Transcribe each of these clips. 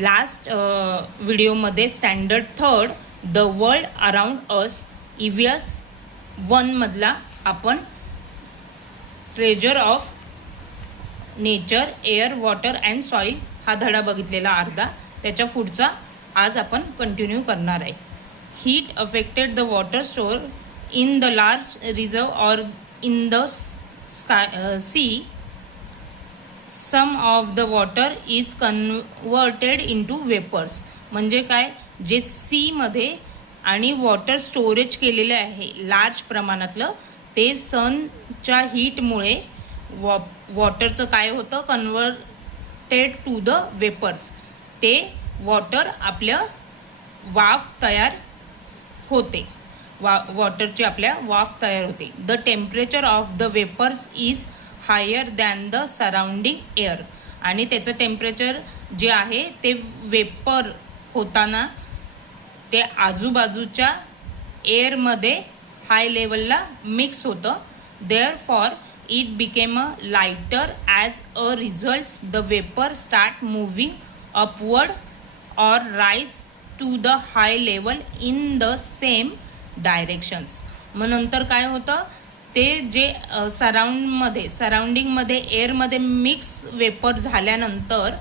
Last व्हिडिओमध्ये standard third the world around us EVS 1 मधला आपण treasure of nature air water and soil हा धडा बघितलेला अर्धा. त्याच्या पुढचा आज आपण कंटिन्यू करणार आहे. Heat affected the water store in the large reserve or in the sea. Some of the water is converted into vapours. म्हणजे काय, जे सी मध्ये आणि वॉटर स्टोरेज केलेले आहे लार्ज प्रमाणातलं, ते सनच्या हीटमुळे वॉटरचं काय होतं, कन्वर्टेड टू द वेपर्स. ते वॉटर आपल्या वाफ तयार होते, वॉटरची आपल्या वाफ तयार होते. The temperature of the vapours is higher than the surrounding air. आणि त्याचं टेम्परेचर जे आहे ते वेपर होताना ते आजूबाजूच्या एअरमध्ये हाय लेवलला मिक्स होतं. Therefore it became a lighter. As a result the vapour start moving upward or rise to the high level in the same directions. मग नंतर काय होतं, ते जे सराउंडिंगमध्ये एअरमध्ये मिक्स वेपर झाल्यानंतर,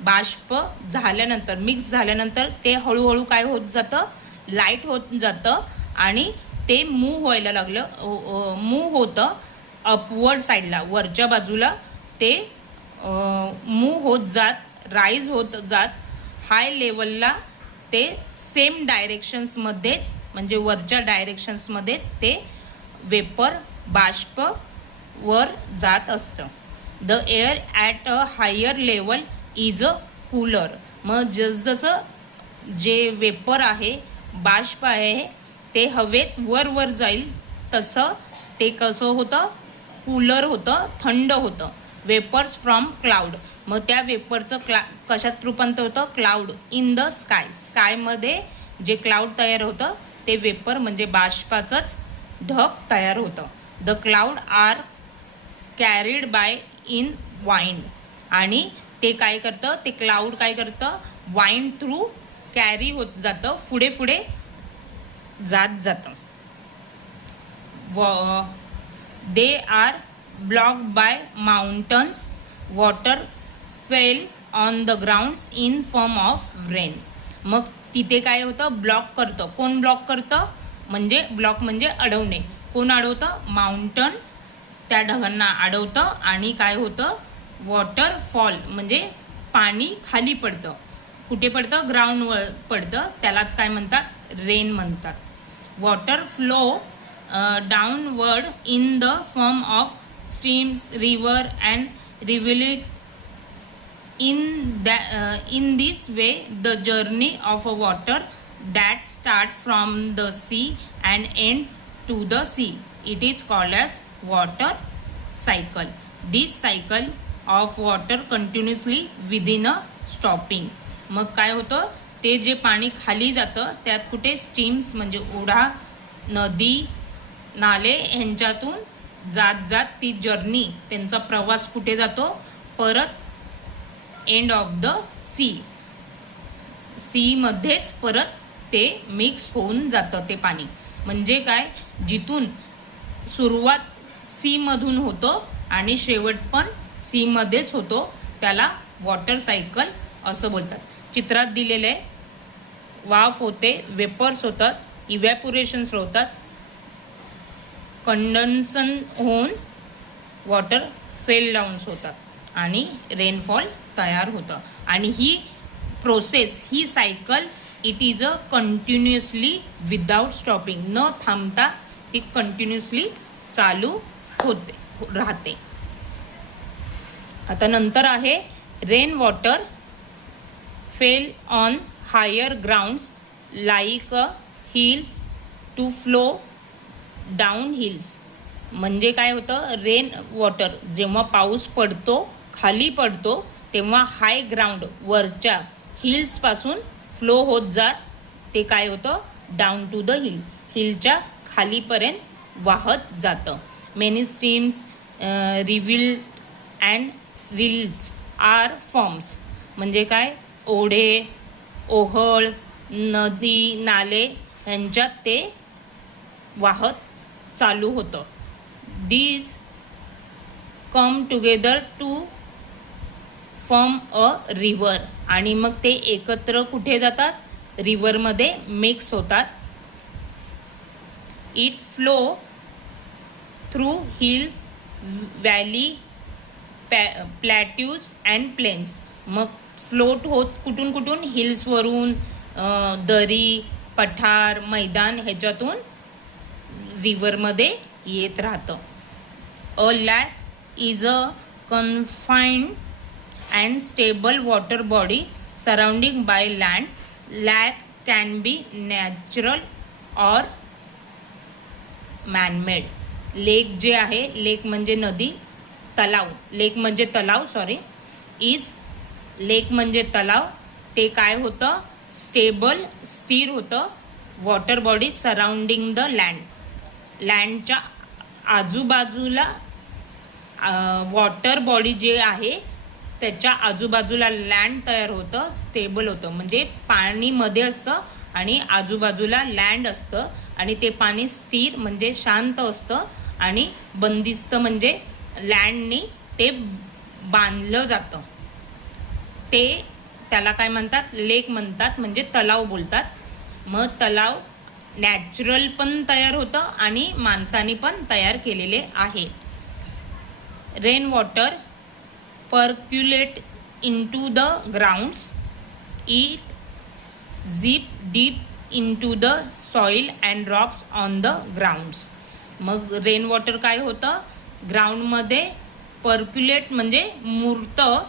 बाष्प झाल्यानंतर, मिक्स झाल्यानंतर ते हळूहळू काय होत जातं, लाईट होत जातं आणि ते मूव्ह व्हायला लागलं, मूव्ह होतं अपवर्ड साईडला, वरच्या बाजूला ते मूव्ह होत जात, राईज होत जात. हाय लेवलला ते सेम डायरेक्शन्समध्येच, म्हणजे वरच्या डायरेक्शन्समध्येच ते वेपर बाष्प वर जात असतं. The air at a higher level is a cooler. मग जसं जे वेपर आहे, बाष्प आहे, ते हवेत वर जाईल तसं ते कसं होतं, कूलर होतं, थंड होतं. Vapours from cloud. मग त्या वेपरचं कशात रूपांतर होतं, क्लाउड इन द स्काय. स्कायमध्ये जे क्लाउड तयार होतं ते वेपर म्हणजे बाष्पाचंच ढग तयार होतं. The cloud are carried by in wind. आणि ते काय करतं, ते क्लाउड काय करतं, वाईन थ्रू कॅरी होत जातं, पुढे जात जातं. They are blocked by mountains. Water fell on the grounds in form of rain. मग तिथे काय होतं, ब्लॉक करतं. कोण ब्लॉक करतं, म्हणजे ब्लॉक म्हणजे अडवणे. कोण अडवतं, माउंटन त्या ढगांना अडवतं. आणि काय होतं, वॉटर फॉल म्हणजे पाणी खाली पडतं. कुठे पडतं, ग्राउंडवर पडतं. त्यालाच काय म्हणतात, रेन म्हणतात. Water flow downward in the form of streams, river and rivulet. In this way, the journey of a water that start from the sea and end to the sea, it is called as water cycle. This cycle of water continuously within a stopping. मग काय होतं, ते जे पाणी खाली जातं त्यात कुठे स्ट्रीम्स म्हणजे ओढा, नदी, नाले ह्यांच्यातून जात ती जर्नी, त्यांचा प्रवास कुठे जातो, परत एंड ऑफ द सी मध्येच परत ते मिक्स होऊन जातं ते पाणी. म्हणजे काय, जिथून सुरुवात सी मधून होतो आणि शेवट पण सी मध्येच होतो, त्याला वॉटर सायकल असं बोलतात. चित्रात दिलेले वाफ होते, वेपर्स होतात, इव्हॅपोरेशन्स होतात, कंडन्सन होऊन वॉटर फेल डाऊन्स होतात आणि रेनफॉल तयार होतं. आणि ही प्रोसेस, ही cycle, it is a continuously without stopping. न थांबता ती कंटिन्युअसली चालू राहते. आता नंतर आहे rain water fell on higher grounds like hills to flow down hills. म्हणजे काय होतं, रेन वॉटर जेव्हा पाऊस पडतो, खाली पडतो, तेव्हा हाय ग्राउंड वरच्या हिल्सपासून फ्लो होत जात ते काय होतं, डाऊन टू द हिलच्या खालीपर्यंत वाहत जातं. मेनी स्ट्रीम्स, रिव्हिल अँड रिल्स आर फॉर्म्स. म्हणजे काय, ओढे, ओहळ, नदी, नाले ह्यांच्यात ते वाहत चालू होतं. These come together to form a river. आणि मग ते एकत्र कुठे जातात? रिव्हरमध्ये मिक्स होतात. It flow through hills, valley, plateaus and plains. मग फ्लोट होत कुठून कुठून? हिल्सवरून, दरी, पठार, मैदान ह्याच्यातून रिव्हरमध्ये येत राहतं. A lake is a confined and stable water body surrounding by land. Lake can be natural or manmade. Lake जे आहे, लेक म्हणजे नदी, तलाव, लेक म्हणजे तलाव इज लेक म्हणजे तलाव, ते काय होतं? स्टेबल, स्थिर होतं. Water body surrounding the land. लँडच्या आजूबाजूला वॉटर बॉडी जे आहे त्याच्या आजूबाजूला लँड तयार होतं, स्टेबल होतं. म्हणजे पाणी मध्ये असतं आणि आजूबाजूला लँड असतं आणि ते पाणी स्थिर म्हणजे शांत असतं आणि बंदिस्त म्हणजे लँडनी ते बांधलं जातं. ते त्याला काय म्हणतात? लेक म्हणतात, म्हणजे तलाव बोलतात. मग तलाव नॅचरल पण तयार होतं आणि माणसाने पण तयार केलेले आहे. Rain water percolate into the grounds. It zip deep into the soil and Roxx on the grounds. मग रेन वॉटर काय होतं? ग्राउंडमध्ये पर्क्युलेट म्हणजे मुरतं,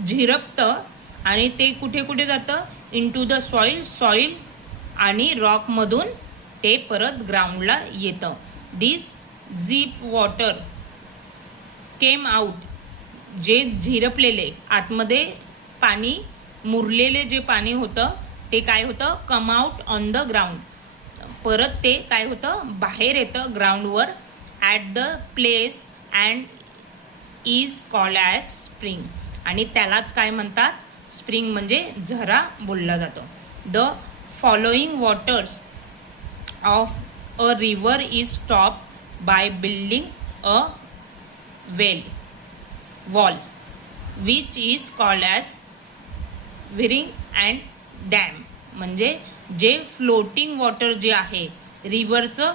झिरपतं आणि ते कुठे कुठे जातं? इनटू द सॉइल आणि रॉकमधून ते परत ग्राउंडला येतं. दिस झिप वॉटर केम आउट. जे झिरपलेले आतमध्ये पाणी मुरलेले जे पाणी होतं ते काय होतं? Come out on the ground. परत ते काय होतं? बाहेर येतं ग्राउंडवर. At the place and is called as spring. आणि त्यालाच काय म्हणतात? स्प्रिंग म्हणजे झरा बोलला जातो. The following waters of a river is stop by building a wall which is called as weiring and dam. म्हणजे जे फ्लोटिंग वॉटर जे आहे रिव्हरचं,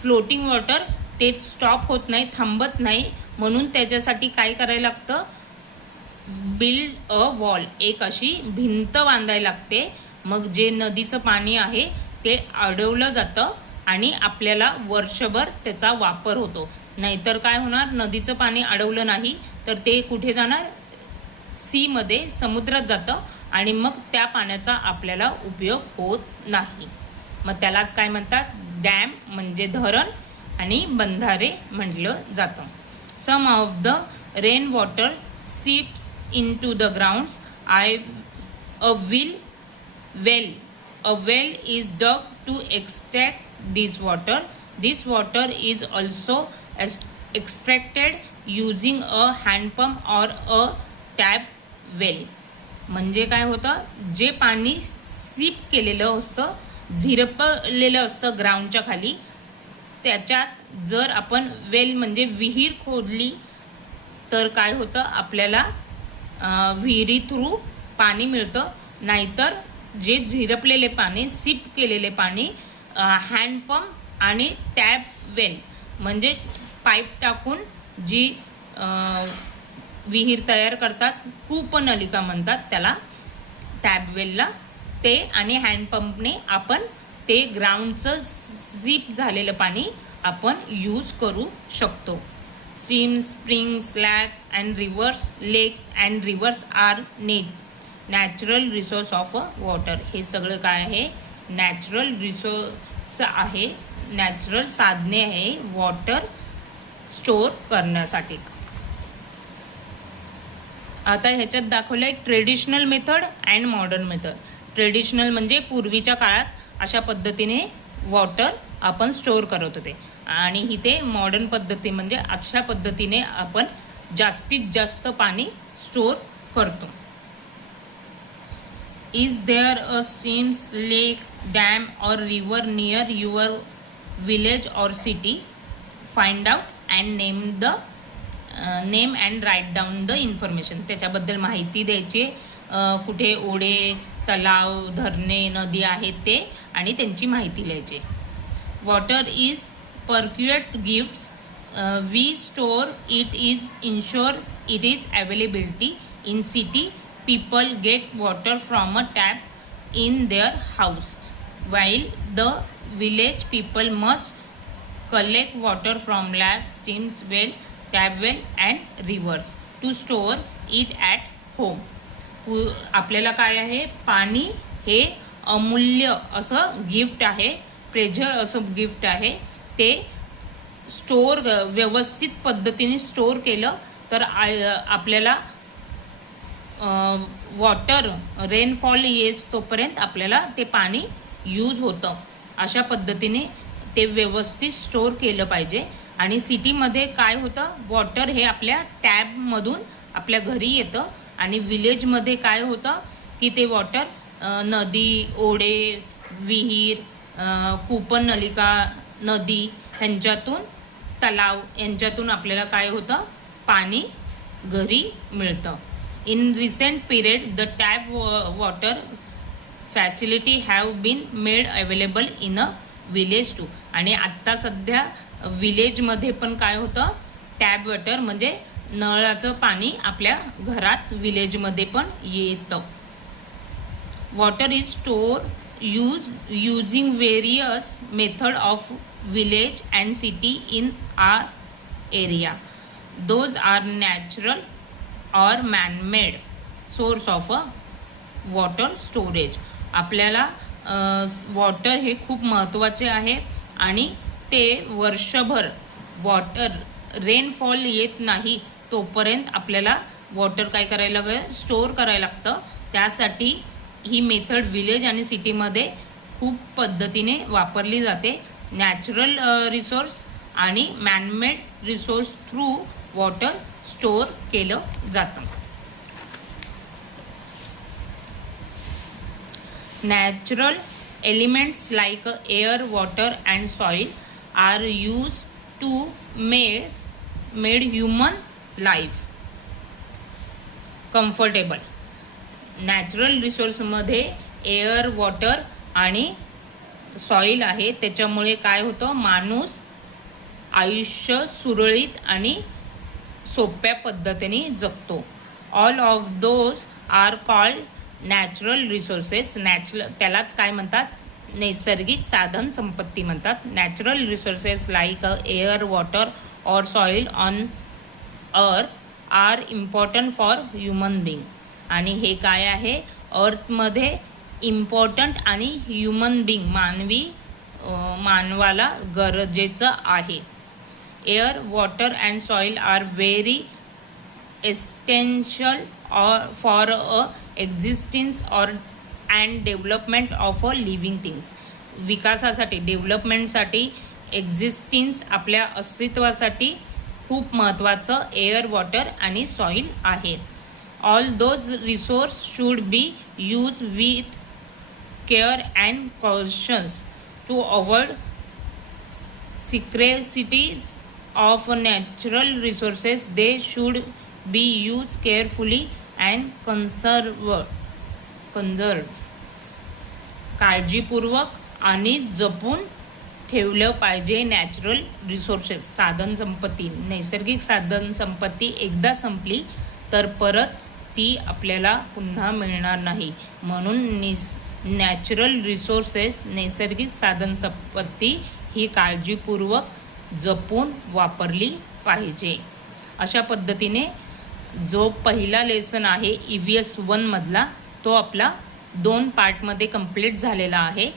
फ्लोटिंग वॉटर ते स्टॉप होत नाही, थांबत नाही, म्हणून त्याच्यासाठी काय करायला लागतं? Build a wall. एक अशी भिंत बांधायला लागते. मग जे नदीचं पाणी आहे ते अडवलं जातं आणि आपल्याला वर्षभर त्याचा वापर होतो. नाहीतर काय होणार? नदीचं पाणी अडवलं नाही तर ते कुठे जाणार? सीमध्ये, समुद्रात जातं आणि मग त्या पाण्याचा आपल्याला उपयोग होत नाही. मग त्यालाच काय म्हणतात? डॅम म्हणजे धरण आणि बंधारे म्हटलं जातं. Some of the rain water seeps into the grounds. A well is dug to extract this water. This water is also extracted using a hand pump or a tap well. म्हणजे काय होतं? जे पाणी सीप केलेलं असतं, झिरपलेलं असतं ग्राउंडच्या खाली, त्याच्यात जर आपण वेल म्हणजे विहीर खोदली तर काय होतं? आपल्याला विहिरी थ्रू पाणी मिळतं. नाहीतर जे झिरपलेले पाणी, सीप केलेले पाणी हँडपंप आणि टॅप वेल म्हणजे पाईप टाकून जी विहीर तयार करतात, कूपनलिका म्हणतात त्याला, टॅप वेलला, ते आणि हँडपंपने आपण ते ग्राउंडचं सीप झालेलं पाणी आपण यूज करू शकतो. Streams, springs, lakes and rivers, lakes and rivers are natural resource of water. हे सगळं काय आहे? नॅचरल रिसोर्स आहे, नॅचरल साधने आहे वॉटर स्टोअर करण्यासाठी. आता ह्याच्यात दाखवलं आहे traditional method and modern method. Traditional म्हणजे पूर्वीच्या काळात अशा पद्धतीने वॉटर आपण स्टोअर करत होते आणि इथे मॉडर्न पद्धती म्हणजे अशा पद्धतीने आपण जास्तीत जास्त पाणी स्टोअर करतो. Is there a streams, lake, dam or river near your village or city? Find out and name and write down the information. त्याच्याबद्दल माहिती द्यायची, कुठे ओढे, तलाव, धरणे, नदी आहेत ते, आणि त्यांची माहिती लिहायची. Water is percolate gifts, we store it is ensure it is availability. In city people get water from a tap in their house, while the village people must collect water from labs, streams, well, tap well and rivers to store it at home. आपल्याला काय आहे, पाणी हे अमूल्य असं gift आहे, प्रेझर असं gift आहे. ते स्टोर व्यवस्थित पद्धतीने स्टोर केलं तर आपल्याला वॉटर रेनफॉल येस तोपर्यंत आपल्याला ते पाणी यूज होतं. अशा पद्धतीने ते व्यवस्थित स्टोर केलं पाहिजे. आणि सिटीमध्ये काय होतं, वॉटर हे आपल्या टॅबमधून आपल्या घरी येतं, आणि विलेजमध्ये काय होतं की ते वॉटर नदी, ओढे, विहीर, कूपननलिका, नदी ह्यांच्यातून, तलाव यांच्यातून आपल्याला काय होतं, पाणी घरी मिळतं. In recent period, the tap water facility have been made available in a village too. आणि आत्ता सध्या विलेजमध्ये पण काय होतं, टॅप वॉटर म्हणजे नळाचं पाणी आपल्या घरात विलेजमध्ये पण येतं. Water is store using various method of village and city in our area. Those are natural or man-made source of a water storage. आपल्याला वॉटर हे खूप महत्त्वाचे आहे, आणि ते वर्षभर वॉटर रेनफॉल येत नाही तोपर्यंत आपल्याला वॉटर काय करायला लागतं, स्टोर करायला लागतं. त्यासाठी ही मेथड विलेज आणि सिटीमध्ये खूप पद्धतीने वापरली जाते. नॅचरल रिसोर्स आणि manmade resource through water store केलं जातं. Natural elements like air, water and soil are use to made human life comfortable. Natural रिसोर्समध्ये एअर, वॉटर आणि सॉईल आहे. त्याच्यामुळे काय होतं, माणूस आयुष्य सुरळीत आणि सोप्या पद्धतीने जगतो. All of those are called natural resources. त्यालाच काय म्हणतात, नैसर्गिक साधन संपत्ती म्हणतात. Natural resources like air, water और soil on earth are important for human being. आणि हे काय आहे, अर्थमध्ये इम्पॉर्टंट आणि ह्युमन बिंग मानवाला गरजेचं आहे. Air, water and soil are very essential for a existence और and development of a living things. विकासासाठी, डेव्हलपमेंटसाठी, एक्झिस्टन्स आपल्या अस्तित्वासाठी खूप महत्त्वाचं एअर, वॉटर आणि सॉईल आहेत. All those resource should be use with care and cautions to avoid scarcity of natural resources. They should be used carefully and conserved. काळजीपूर्वक आणि जपून ठेवलं पाहिजे. नॅचरल रिसोर्सेस, साधन संपत्ती, नैसर्गिक साधन संपत्ती एकदा संपली तर परत ती आपल्याला पुन्हा मिळणार नाही. म्हणून नॅचरल रिसोर्सेस, नैसर्गिक साधन संपत्ती ही काळजीपूर्वक जपून वापरली पाहिजे. अशा पद्धतीने जो पहिला लेसन आहे EVS 1 मधला, तो आपला 2 पार्टमध्ये कंप्लीट झालेला आहे.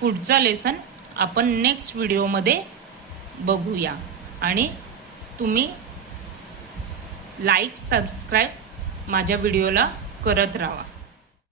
पुढचा लेसन आपण नेक्स्ट व्हिडिओमध्ये बघूया. आणि तुम्ही लाईक, सबस्क्राईब माझ्या व्हिडिओला करत राहा.